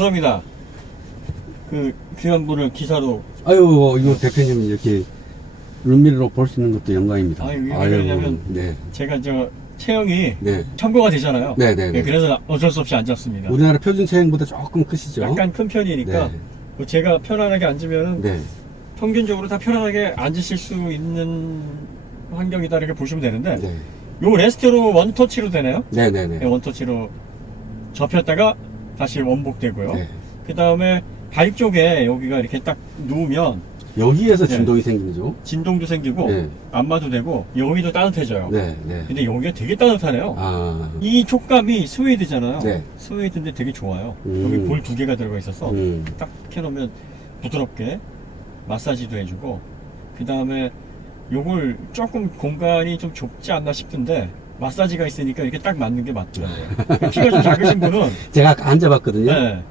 죄송합니다. 그 귀한 분을 기사로. 아유, 이거 대표님 이렇게 룸미러로 볼 수 있는 것도 영광입니다. 아유, 왜 그러냐면 네. 제가 체형이 네. 청고가 되잖아요. 네네네. 그래서 어쩔 수 없이 앉았습니다. 우리나라 표준 체형보다 조금 크시죠? 약간 큰 편이니까 네. 뭐 제가 편안하게 앉으면은 네. 평균적으로 다 편안하게 앉으실 수 있는 환경이다 이렇게 보시면 되는데 네. 요 레스트로 원터치로 되네요. 네네네. 네, 원터치로 접혔다가 다시 원복되고요. 네. 그 다음에 발 쪽에 여기가 이렇게 딱 누우면 여기에서 네. 진동이 생기죠? 진동도 생기고 네. 안마도 되고 여기도 따뜻해져요. 네. 네. 근데 여기가 되게 따뜻하네요. 아. 이 촉감이 스웨이드잖아요. 네. 스웨이드인데 되게 좋아요. 음. 여기 볼 두 개가 들어가 있어서 딱 켜놓으면 부드럽게 마사지도 해주고, 그 다음에 요걸 조금 공간이 좀 좁지 않나 싶은데 마사지가 있으니까 이렇게 딱 맞는 게 맞더라고요. 키가 좀 작으신 분은 제가 앉아봤거든요. 네.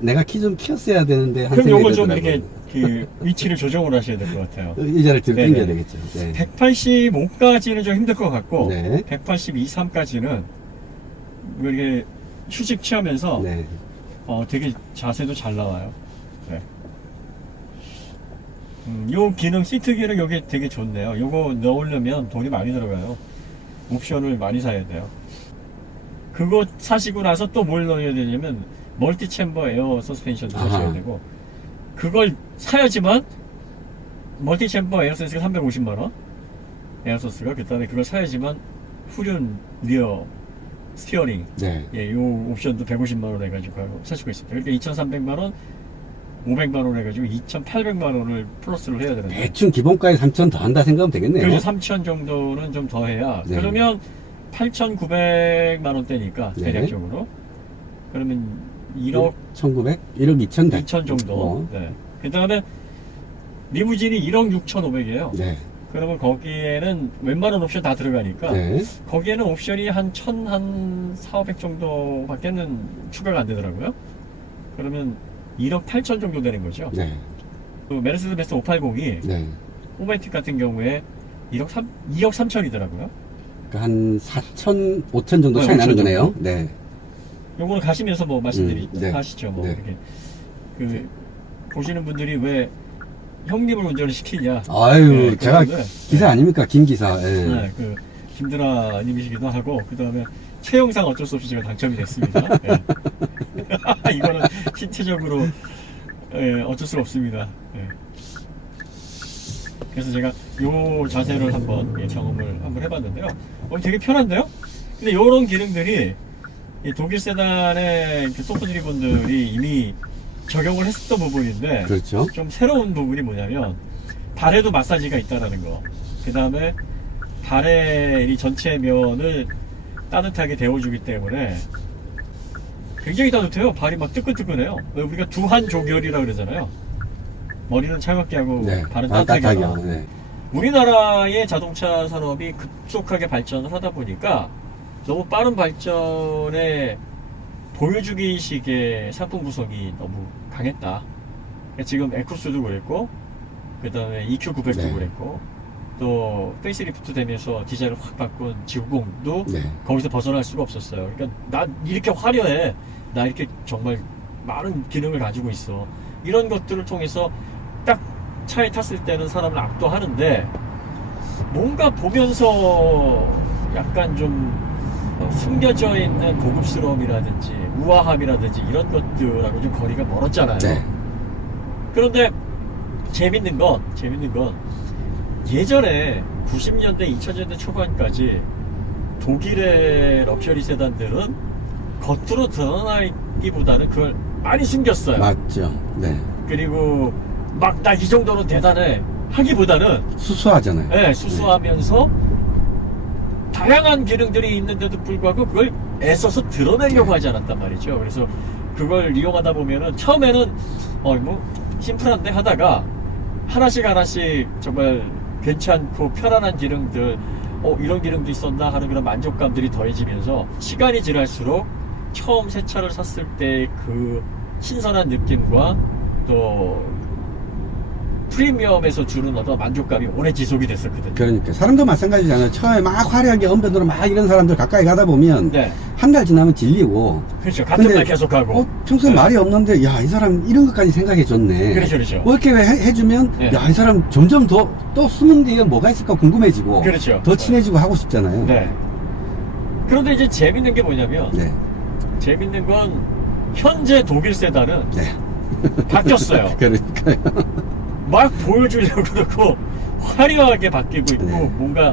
내가 키 좀 키웠어야 되는데 한 그럼 생각이 요걸 좀 들더라고요. 이렇게 그 위치를 조정을 하셔야 될 것 같아요. 의자를 뒤로 네네. 당겨야 되겠죠. 네. 185까지는 좀 힘들 것 같고 네. 182, 3까지는 이렇게 휴식 취하면서 네. 되게 자세도 잘 나와요. 네. 요 기능, 시트 기능 여기 되게 좋네요. 요거 넣으려면 돈이 많이 들어가요. 옵션을 많이 사야 돼요. 그거 사시고 나서 또 뭘 넣어야 되냐면 멀티 챔버 에어 서스펜션도 사셔야 아하. 되고, 그걸 사야지만 멀티 챔버 에어 서스가 350만원 에어 서스가, 그 다음에 그걸 사야지만 후륜 리어 스티어링, 네. 예, 요 옵션도 150만원 해가지고 살 수가 있습니다. 그러니까 2,300만원 500만원 해가지고 2,800만원을 플러스를 해야 되는데, 대충 기본가에 3천 더 한다 생각하면 되겠네요. 그래서 3,000 정도는 좀 더 해야, 네. 그러면 8,900만원대니까 네. 대략적으로 그러면 1억 1,900? 1억 2천 2천 정도. 어. 네. 그 다음에 리무진이 1억 6,500이에요. 네. 그러면 거기에는 웬만한 옵션 다 들어가니까 네. 거기에는 옵션이 한 4,500 정도밖에는 추가가 안 되더라고요. 그러면 1억 8천 정도 되는 거죠. 네. 그 메르세데스 벤츠 580이 네. 포매틱 같은 경우에 2억 3천이더라고요. 그러니까 한 4천, 5천 정도 네, 차이 나는 5천 거네요. 정도. 네. 요거는 가시면서 뭐 네. 하시죠. 뭐 네. 이렇게 그 보시는 분들이 왜 형님을 운전을 시키냐. 아유, 네, 제가 그런데, 기사 아닙니까? 김 기사. 예. 네, 그 김드라님이시기도 하고, 그 다음에 최영상 어쩔 수 없이 제가 당첨이 됐습니다. 네. 이거는 신체적으로 어쩔 수가 없습니다. 네. 그래서 제가 요 자세를 한번 경험을 한번 해봤는데요. 되게 편한데요? 근데 요런 기능들이 이 독일 세단의 그 소프트리 분들이 이미 적용을 했었던 부분인데, 그렇죠. 좀 새로운 부분이 뭐냐면 발에도 마사지가 있다라는 거. 그 다음에 발의 이 전체 면을 따뜻하게 데워주기 때문에 굉장히 따뜻해요. 발이 막 뜨끈뜨끈해요. 왜 우리가 두한 조결이라 그러잖아요. 머리는 차갑게 하고 네. 발은 따뜻하게 하고. 하고. 네. 우리나라의 자동차 산업이 급속하게 발전을 하다 보니까 너무 빠른 발전에 보여주기식의 상품 구성이 너무 강했다. 지금 에쿠스도 그랬고, 그 다음에 EQ900도 네. 그랬고, 또 페이스리프트 되면서 디자인을 확 바꾼 G90도 네. 거기서 벗어날 수가 없었어요. 그러니까 나 이렇게 화려해, 나 이렇게 정말 많은 기능을 가지고 있어, 이런 것들을 통해서 딱 차에 탔을 때는 사람을 압도하는데, 뭔가 보면서 약간 좀 숨겨져 있는 고급스러움이라든지 우아함이라든지 이런 것들하고 좀 거리가 멀었잖아요. 네. 그런데 재밌는 건 예전에 90년대 2000년대 초반까지 독일의 럭셔리 세단들은 겉으로 드러나기보다는 그걸 많이 숨겼어요. 맞죠. 네. 그리고 막 나 이 정도는 대단해 하기보다는 수수하잖아요. 네, 수수하면서 다양한 기능들이 있는데도 불구하고 그걸 애써서 드러내려고 하지 않았단 말이죠. 그래서 그걸 이용하다 보면은 처음에는 뭐 심플한데 하다가 하나씩 정말 괜찮고 편안한 기능들, 이런 기능도 있었나 하는 그런 만족감들이 더해지면서 시간이 지날수록 처음 새 차를 샀을 때 그 신선한 느낌과 또 프리미엄에서 주는 어떤 만족감이 오래 지속이 됐었거든요. 그러니까 사람도 마찬가지잖아요. 처음에 막 화려하게 언변으로 막 이런 사람들 가까이 가다 보면 네. 한 달 지나면 질리고. 그렇죠. 같은 말 계속하고. 평소에 네. 말이 없는데 야 이 사람 이런 것까지 생각해 줬네. 그렇죠, 그렇죠. 뭐 이렇게 해주면 네. 야 이 사람 점점 더 또 숨은 뒤에 뭐가 있을까 궁금해지고. 그렇죠. 더 친해지고 하고 싶잖아요. 네. 그런데 이제 재밌는 게 뭐냐면 네. 재밌는 건 현재 독일 세단은 네. 바뀌었어요. 그러니까요. 막 보여주려고 그러고 화려하게 바뀌고 있고 네. 뭔가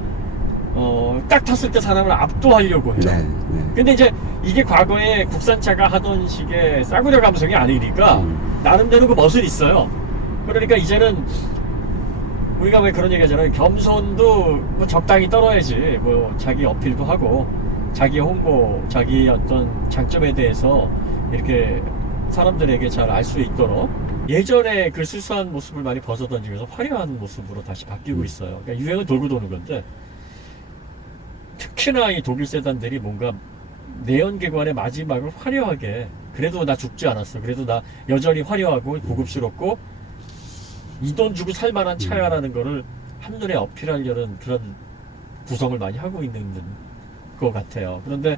딱 탔을 때 사람을 압도하려고 해요. 네. 네. 근데 이제 이게 과거에 국산차가 하던 식의 싸구려 감성이 아니니까 나름대로 그 멋은 있어요. 그러니까 이제는 우리가 왜 그런 얘기 하잖아요. 겸손도 뭐 적당히 떨어야지. 뭐 자기 어필도 하고 자기 홍보, 자기 어떤 장점에 대해서 이렇게 사람들에게 잘 알 수 있도록 예전에 그 수수한 모습을 많이 벗어던지면서 화려한 모습으로 다시 바뀌고 있어요. 그러니까 유행은 돌고 도는 건데 특히나 이 독일 세단들이 뭔가 내연기관의 마지막을 화려하게 그래도 나 죽지 않았어. 그래도 나 여전히 화려하고 고급스럽고 이 돈 주고 살만한 차야라는 거를 한눈에 어필하려는 그런 구성을 많이 하고 있는 것 같아요. 그런데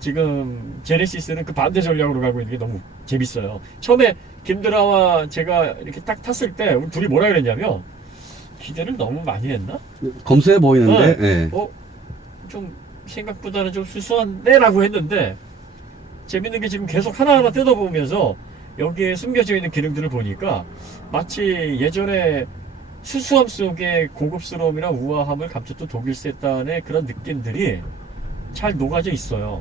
지금 제네시스는 그 반대 전략으로 가고 있는 게 너무 재밌어요. 처음에 김드라와 제가 이렇게 딱 탔을 때 우리 둘이 뭐라 그랬냐면 기대를 너무 많이 했나? 검소해 보이는데. 네. 네. 좀 생각보다는 좀 수수한데 라고 했는데 재밌는 게 지금 계속 하나하나 뜯어보면서 여기에 숨겨져 있는 기능들을 보니까 마치 예전에 수수함 속에 고급스러움이나 우아함을 감췄던 독일 세단의 그런 느낌들이 잘 녹아져 있어요.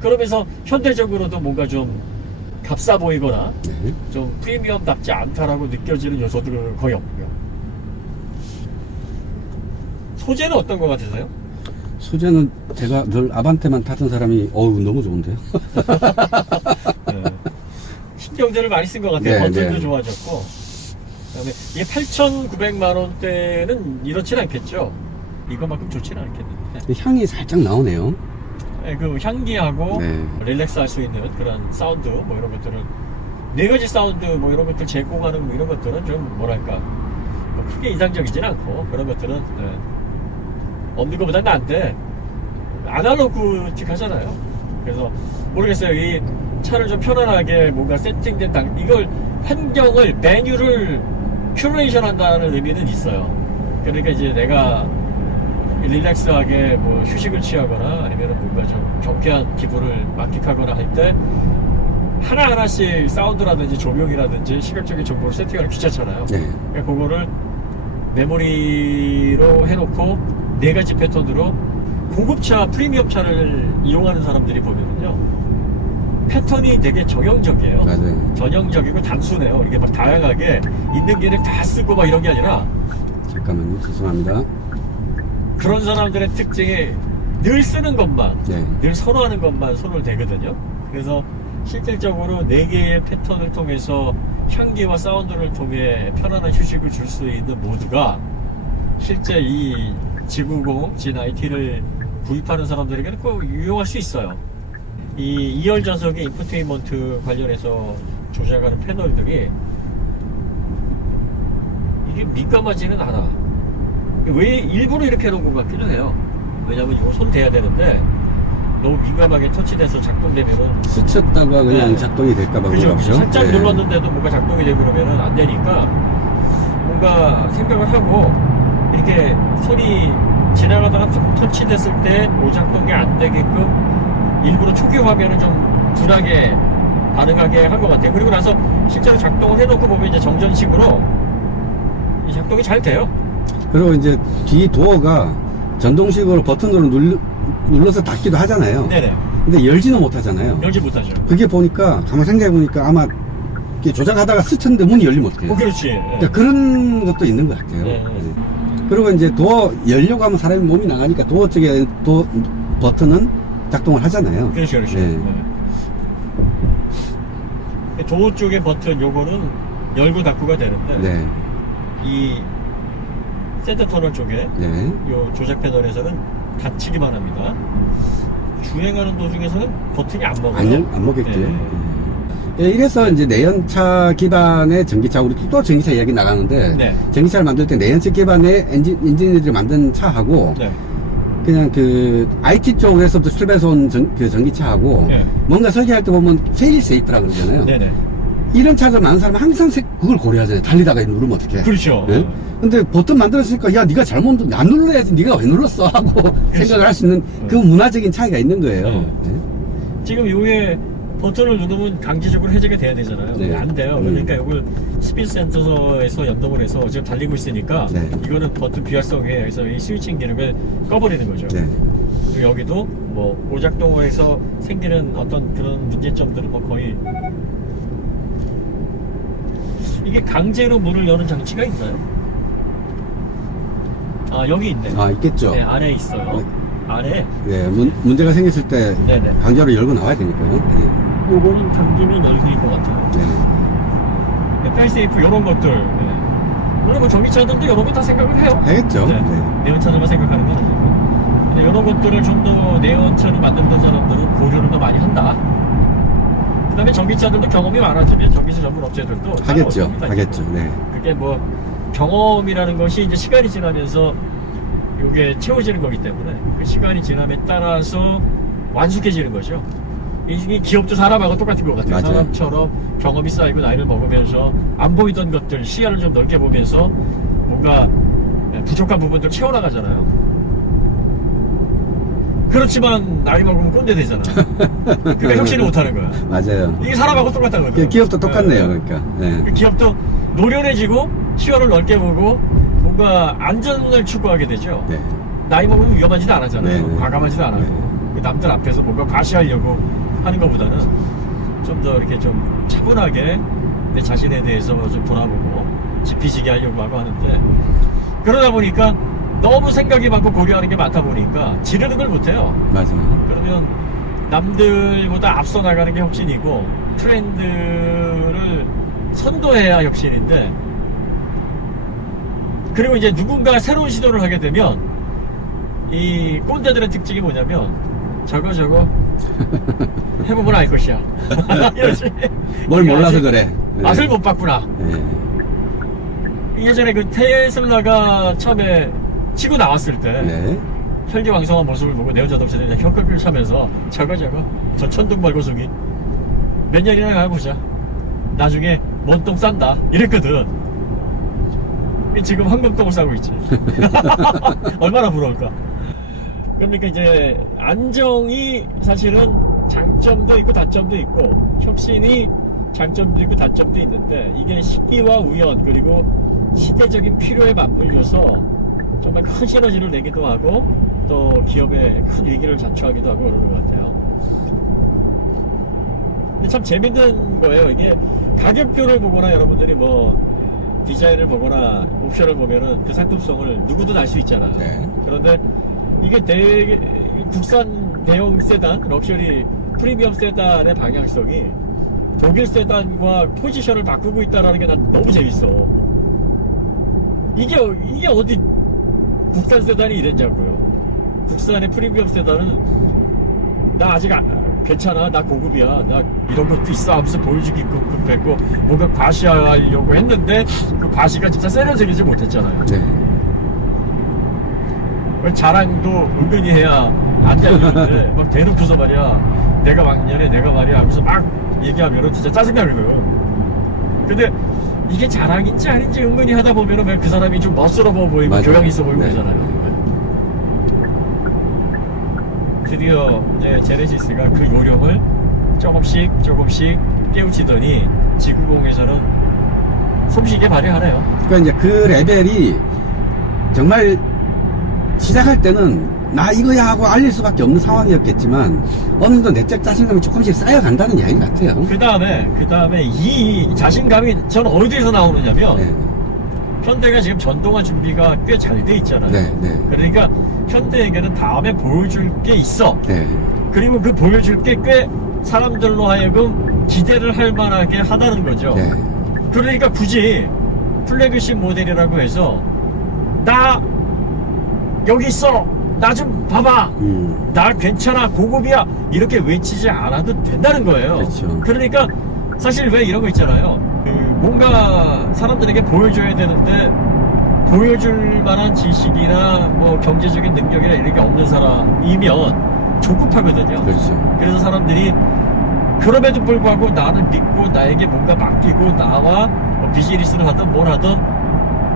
그러면서 현대적으로도 뭔가 좀 값싸 보이거나 네. 좀 프리미엄답지 않다라고 느껴지는 요소들은 거의 없고요. 소재는 어떤 것 같으세요? 소재는 제가 늘 아반떼만 타던 사람이 어우 너무 좋은데요. 네. 신경들을 많이 쓴 것 같아요. 네, 버튼도 네. 좋아졌고. 그다음에 이게 8,900만 원대는 이렇진 않겠죠. 이거만큼 좋지는 않겠는데. 향이 살짝 나오네요. 네, 그 향기하고 네. 릴렉스 할 수 있는 그런 사운드 뭐 이런 것들은 네 가지 사운드 뭐 이런 것들 제공하는 뭐 이런 것들은 좀 뭐랄까 뭐 크게 이상적이진 않고 그런 것들은 네. 없는 것보다는 나은데 아날로그틱 하잖아요. 그래서 모르겠어요. 이 차를 좀 편안하게 뭔가 세팅된 이걸 환경을 메뉴를 큐레이션 한다는 의미는 있어요. 그러니까 이제 내가 릴렉스하게 뭐 휴식을 취하거나 아니면 뭔가 좀 경쾌한 기분을 만끽하거나 할 때 하나하나씩 사운드라든지 조명이라든지 시각적인 정보를 세팅하는 귀찮잖아요. 네. 그러니까 그거를 메모리로 해놓고 네 가지 패턴으로 고급차, 프리미엄 차를 이용하는 사람들이 보면은요 패턴이 되게 정형적이에요. 맞아요. 전형적이고 단순해요. 이게 막 다양하게 있는 기능 다 쓰고 막 이런 게 아니라 잠깐만요. 죄송합니다. 그런 사람들의 특징이 늘 쓰는 것만, 네. 늘 선호하는 것만 손을 대거든요. 그래서 실질적으로 4개의 패턴을 통해서 향기와 사운드를 통해 편안한 휴식을 줄 수 있는 모드가 실제 이 G90, G90를 구입하는 사람들에게는 꼭 유용할 수 있어요. 이 2열 좌석의 인포테인먼트 관련해서 조작하는 패널들이 이게 민감하지는 않아. 왜 일부러 이렇게 해놓은 것 같기도 해요. 왜냐면 이거 손 대야 되는데 너무 민감하게 터치돼서 작동되면은 스쳤다가 그냥 네. 작동이 될까봐 그죠? 그러죠. 살짝 네. 눌렀는데도 뭔가 작동이 되고 그러면은 안 되니까 뭔가 생각을 하고 이렇게 손이 지나가다가 터치됐을 때 오작동이 안 되게끔 일부러 초기 화면을 좀 둔하게 반응하게 한 것 같아요. 그리고 나서 실제로 작동을 해놓고 보면 이제 정전식으로 이 작동이 잘 돼요. 그리고 이제 뒤 도어가 전동식으로 버튼으로 눌러서 닫기도 하잖아요. 네네. 근데 열지는 못하잖아요. 열지 못하죠. 그게 보니까 가만 생각해 보니까 아마 이렇게 조작하다가 스쳤는데 문이 열리면 어떡해요? 그렇지. 그러니까 그런 것도 있는 것 같아요. 네. 네. 그리고 이제 도어 열려고 하면 사람이 몸이 나가니까 도어 쪽에 버튼은 작동을 하잖아요. 그렇죠, 그렇죠. 네. 네. 도어 쪽의 버튼 요거는 열고 닫고가 되는데 네. 이 센터 터널 쪽에 네. 요 조작 패널에서는 닫히기만 합니다. 주행하는 도중에서는 버튼이 안 먹어요. 안 먹겠죠. 네. 예, 이래서 이제 내연차 기반의 전기차, 우리 또 전기차 이야기 나가는데, 네. 전기차를 만들 때 내연차 기반의 엔지니어들이 만든 차하고, 네. 그냥 그 IT 쪽에서부터 출발해서 온 그 전기차하고, 네. 뭔가 설계할 때 보면 페일 세이프라 그러잖아요. 네네. 이런 차들 많은 사람은 항상 그걸 고려하잖아요. 달리다가 누르면 어떡해. 그렇죠. 예? 근데 버튼 만들었으니까, 야, 네가 잘못, 안 눌러야지, 네가 왜 눌렀어? 하고 생각을 할 수 있는 그 문화적인 차이가 있는 거예요. 네. 예? 지금 요게 버튼을 누르면 강제적으로 해제가 돼야 되잖아요. 네. 안 돼요. 그러니까 이걸 스피드 센터에서 연동을 해서 지금 달리고 있으니까 네. 이거는 버튼 비활성화에 해서 이 스위칭 기능을 꺼버리는 거죠. 네. 그리고 여기도 뭐 오작동을 해서 생기는 어떤 그런 문제점들은 뭐 거의 이게 강제로 문을 여는 장치가 있나요? 아 여기 있네. 아, 있겠죠. 네, 안에 있어요. 네. 안에 예, 문제가 생겼을 때 네네. 강제로 열고 나와야 되니까요. 요거는 당기면 열릴 것 같아요. 네. 페이세이프 이런 것들. 네. 물론 뭐 전기차들도 이런 거 다 생각을 해요. 하겠죠. 네. 네. 내연차들만 생각하는 건 아니고. 근데 이런 것들을 좀 더 내연차를 만들던 사람들은 고려를 더 많이 한다. 그 다음에 전기차들도 경험이 많아지면 전기차 전문 업체들도 하겠죠. 따라올 겁니다. 하겠죠. 네. 그게 뭐 경험이라는 것이 이제 시간이 지나면서 이게 채워지는 거기 때문에 그 시간이 지남에 따라서 완숙해지는 거죠. 이 기업도 사람하고 똑같은 것 같아요. 맞아요. 사람처럼 경험이 쌓이고 나이를 먹으면서 안 보이던 것들 시야를 좀 넓게 보면서 뭔가 부족한 부분들 채워나가잖아요. 그렇지만 나이 먹으면 꼰대 되잖아. 그러니까 혁신을 못하는 거야. 맞아요. 이게 사람하고 똑같다거든. 기업도 똑같네요. 그러니까. 네. 그 기업도 노련해지고 시야를 넓게 보고 뭔가 안전을 추구하게 되죠. 네. 나이 먹으면 위험하지도 않았잖아요. 네. 과감하지도 않아요. 그 남들 앞에서 뭔가 과시하려고 하는 것보다는 좀 더 이렇게 좀 차분하게 내 자신에 대해서 좀 돌아보고 지피지게 하려고 하고 하는데, 그러다 보니까 너무 생각이 많고 고려하는 게 많다 보니까 지르는 걸 못해요. 맞아요. 그러면 남들보다 앞서 나가는 게 혁신이고 트렌드를 선도해야 혁신인데, 그리고 이제 누군가 새로운 시도를 하게 되면 이 꼰대들의 특징이 뭐냐면 저거 해보면 알 것이야. 이러지. 뭘 몰라서 아직 그래. 네. 맛을 못 봤구나. 네. 예전에 그 테슬라가 처음에 치고 나왔을 때 네. 혈기왕성한 모습을 보고 내연자동차들이 그냥 혀끌끌 차면서 저 천둥발고속이 몇 년이나 가보자, 나중에 뭔 똥 싼다 이랬거든. 지금 황금똥을 싸고 있지. 얼마나 부러울까. 그러니까 이제 안정이 사실은 장점도 있고 단점도 있고, 혁신이 장점도 있고 단점도 있는데, 이게 시기와 우연 그리고 시대적인 필요에 맞물려서 정말 큰 시너지를 내기도 하고 또 기업에 큰 위기를 자초하기도 하고 그러는 것 같아요. 근데 참 재밌는 거예요. 이게 가격표를 보거나 여러분들이 뭐 디자인을 보거나 옵션을 보면은 그 상품성을 누구든 알 수 있잖아요. 네. 그런데 이게 국산 대형 세단, 럭셔리 프리미엄 세단의 방향성이 독일 세단과 포지션을 바꾸고 있다는 게 난 너무 재밌어. 이게 어디 국산 세단이 이랬냐고요. 국산의 프리미엄 세단은 나 아직 괜찮아, 나 고급이야, 나 이런 것도 있어 하면서 보여주기 급했고 뭔가 과시하려고 했는데 그 과시가 진짜 세련되지 못했잖아요. 네. 자랑도 은근히 해야 안 되는데 막 대놓고서 말이야, 내가 왕년에 내가 말이야 하면서 막 얘기하면은 진짜 짜증나거든. 근데 이게 자랑인지 아닌지 은근히 하다 보면은 그 사람이 좀 멋스러워 보이고 맞아요. 교양 있어 보이고 네. 그러잖아요. 드디어 이제 제네시스가 그 요령을 조금씩 깨우치더니 G90에서는 솜씨있게 발휘하네요. 그러니까 이제 그 레벨이 정말 시작할 때는 나 이거야 하고 알릴 수밖에 없는 상황이었겠지만 어느 정도 내적 자신감이 조금씩 쌓여간다는 이야기 같아요. 그 다음에 이 자신감이 저는 어디에서 나오느냐면 네. 현대가 지금 전동화 준비가 꽤 잘 돼 있잖아요. 네, 네. 그러니까 현대에게는 다음에 보여줄 게 있어. 네. 그리고 그 보여줄 게 꽤 사람들로 하여금 기대를 할 만하게 하다는 거죠. 네. 그러니까 굳이 플래그십 모델이라고 해서 나 여기 있어, 나 좀 봐봐, 나 괜찮아, 고급이야 이렇게 외치지 않아도 된다는 거예요. 그렇죠. 그러니까 사실 왜 이런 거 있잖아요. 뭔가 사람들에게 보여줘야 되는데 보여줄 만한 지식이나 뭐 경제적인 능력이나 이런 게 없는 사람이면 조급하거든요. 그렇죠. 그래서 사람들이 그럼에도 불구하고 나는 믿고 나에게 뭔가 맡기고 나와 뭐 비즈니스를 하든 뭘 하든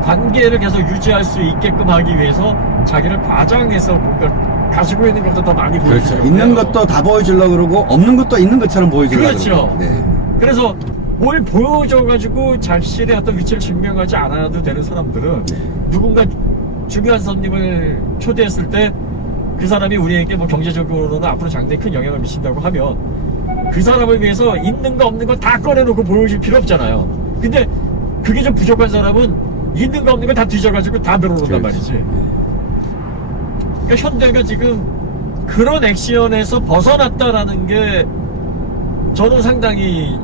관계를 계속 유지할 수 있게끔 하기 위해서 자기를 과장해서 뭔가 가지고 있는 것보다 더 많이 보여주죠. 그렇죠. 있는 것도 다 보여주려고 그러고 없는 것도 있는 것처럼 보여주려고 그렇죠. 그러고. 네. 그래서 뭘 보여줘가지고 자신의 어떤 위치를 증명하지 않아도 되는 사람들은 누군가 중요한 손님을 초대했을 때 그 사람이 우리에게 뭐 경제적으로는 앞으로 장래에 큰 영향을 미친다고 하면 그 사람을 위해서 있는 거 없는 거 다 꺼내놓고 보여줄 필요 없잖아요. 근데 그게 좀 부족한 사람은 있는 거 없는 거 다 뒤져가지고 다 늘어놓는단 그렇죠. 말이지. 그러니까 현대가 지금 그런 액션에서 벗어났다라는 게 저는 상당히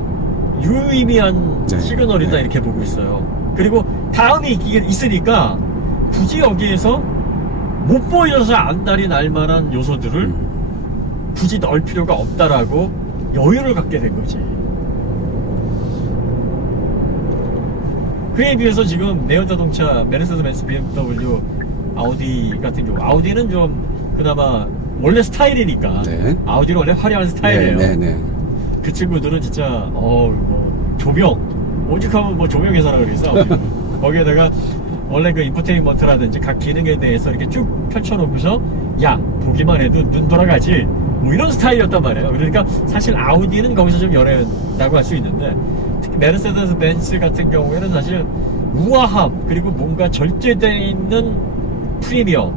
유의미한 네. 시그널이다 네. 이렇게 보고 있어요. 그리고 다음이 있으니까 굳이 여기에서 못 보여서 안달이 날 만한 요소들을 굳이 넣을 필요가 없다라고 여유를 갖게 된 거지. 그에 비해서 지금 내연 자동차 메르세데스 벤츠 BMW 아우디 같은 경우 아우디는 좀 그나마 원래 스타일이니까 네. 아우디는 원래 화려한 스타일이에요. 네, 네, 네. 그 친구들은 진짜 뭐 조명 오죽하면 뭐 조명 회사라 그래서 거기에다가 원래 그 인포테인먼트라든지 각 기능에 대해서 이렇게 쭉 펼쳐놓고서 야 보기만 해도 눈 돌아가지 뭐 이런 스타일이었단 말이에요. 그러니까 사실 아우디는 거기서 좀 연해다고 할 수 있는데 특히 메르세데스 벤츠 같은 경우에는 사실 우아함 그리고 뭔가 절제되어 있는 프리미엄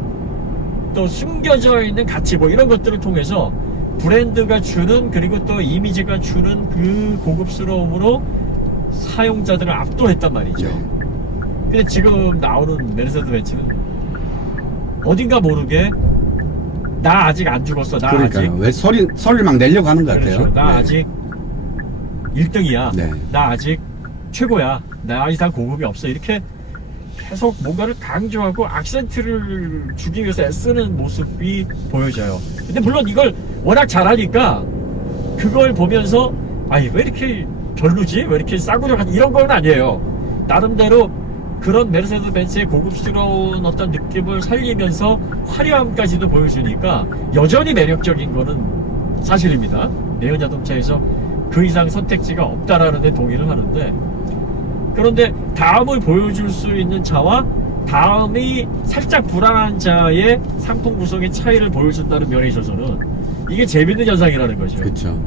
또 숨겨져 있는 가치 뭐 이런 것들을 통해서 브랜드가 주는 그리고 또 이미지가 주는 그 고급스러움으로 사용자들을 압도했단 말이죠. 네. 근데 지금 나오는 메르세데스 벤츠는 어딘가 모르게 나 아직 안 죽었어. 나 그러니까요. 아직 왜 소리를 막 내려고 하는 것 같아요. 그렇죠. 나 네. 아직 1등이야. 네. 나 아직 최고야. 나 이상 고급이 없어. 이렇게 계속 뭔가를 강조하고 악센트를 주기 위해서 애쓰는 모습이 보여져요. 근데 물론 이걸 워낙 잘하니까 그걸 보면서 아니 왜 이렇게 별로지? 왜 이렇게 싸구려 같지? 이런 건 아니에요. 나름대로 그런 메르세데스 벤츠의 고급스러운 어떤 느낌을 살리면서 화려함까지도 보여주니까 여전히 매력적인 거는 사실입니다. 내연 자동차에서 그 이상 선택지가 없다라는 데 동의를 하는데 그런데 다음을 보여줄 수 있는 차와 다음이 살짝 불안한 자의 상품 구성의 차이를 보여준다는 면에 있어서는 이게 재밌는 현상이라는 거죠. 그렇죠.